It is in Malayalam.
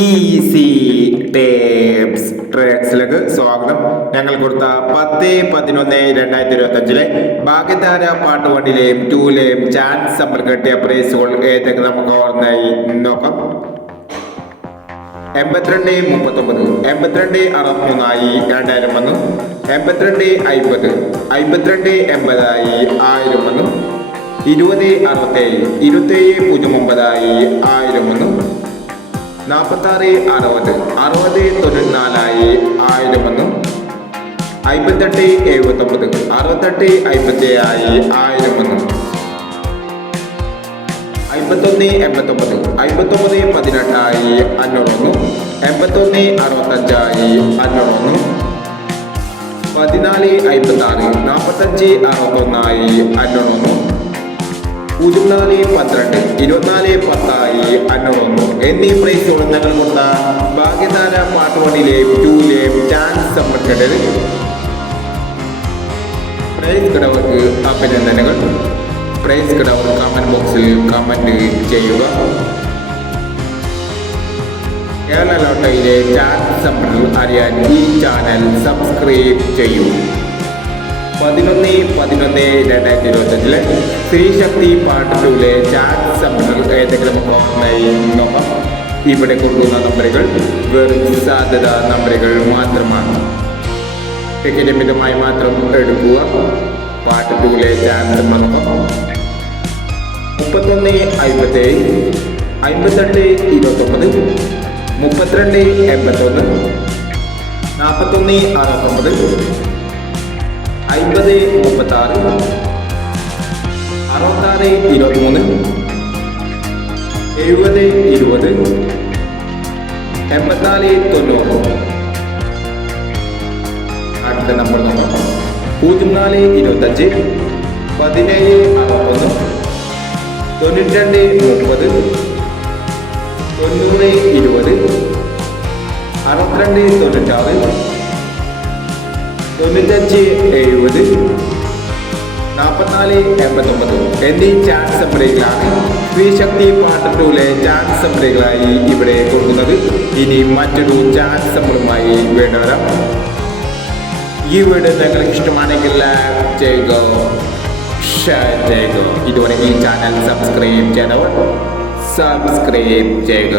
ഈസി ടേപ്സ് ട്രാക്സിലേക്ക് സ്വാഗതം. ഞങ്ങൾ കൊടുത്ത 10/11/2025 ഭാഗ്യധാര പാട്ട് 1ലെയും 2ലെയും ചാൻസ് നമ്മൾ കിട്ടിയ പ്രൈസുകൾ ഏതൊക്കെ നമുക്ക് ഓർമ്മയായി നോക്കാം. 82-39, 82-63 2000 വന്നു. 82-50, 52-80 1000 വന്നു. 20-67, 27-09 1000 വന്നു. 46-60, 60-94 1000 വന്നു. 58-79, 68-57 1000 വന്നു. 51-89, 59-18 500 വന്നു. 81-65 500 വന്നു. 14-56, 45-61 500 വന്നു. 04-12, 24-10 500 വന്നു എന്നീ പ്രൈസുകൾ ഞങ്ങൾ കൊടുത്ത ഭാഗ്യധാര പാട്ട് 1ലെയും 2ലെയും ചാൻസ് സമ്പർക്കത്തിൽ പ്രൈസ് കിടവർക്ക് അഭിനന്ദനങ്ങൾ. പ്രൈസ് കിടവർ കമന്റ് ബോക്സിൽ കമന്റ് ചെയ്യുക. കേരള ലോട്ടറിയിലെ ചാൻസ് സമ്പർക്കങ്ങൾ അറിയാൻ ഈ ചാനൽ സബ്സ്ക്രൈബ് ചെയ്യൂ. 11/11/2025 സ്ത്രീശക്തി പാട്ട് 2ലെ ചാൻസ് സമ്പർക്കങ്ങൾ ഏതെങ്കിലും ഓർമ്മയായി നോക്കാം. ഇവിടെ കൊണ്ടുവന്ന നമ്പറുകൾ വെറും സാധ്യത നമ്പറുകൾ മാത്രമാണ്. ടിക്കറ്റ് മിതമായി മാത്രം എടുക്കുക. പാട്ട് 2ലെ ചാൻസ് നോക്കാം. 31-57, 58-29, 32-81, 41-69, 50-36, 66-23, 70-20, 84-90. അടുത്ത നമ്പർ നോക്കാം. 04-25, 17-61, 92-30, 90-20, 62-96, 95-70, 44-89 എന്നീ ചാൻസ് സമ്പറികളാണ് സ്ത്രീശക്തി പാട്ട് 2ലെ ചാൻസ് സമ്പറികളായി ഇവിടെ കൊടുക്കുന്നത്. ഇനി മറ്റൊരു ചാൻസ് സമ്പറുമായി വേണ്ടവരാം. ഈ വീഡിയോ നിങ്ങൾക്ക് ഇഷ്ടമാണെങ്കിൽ ലൈക്ക് ചെയ്യുക, ഷെയർ ചെയ്യുക. ഇതുവരെ ഈ ചാനൽ സബ്സ്ക്രൈബ് ചെയ്തവർ സബ്സ്ക്രൈബ് ചെയ്യുക.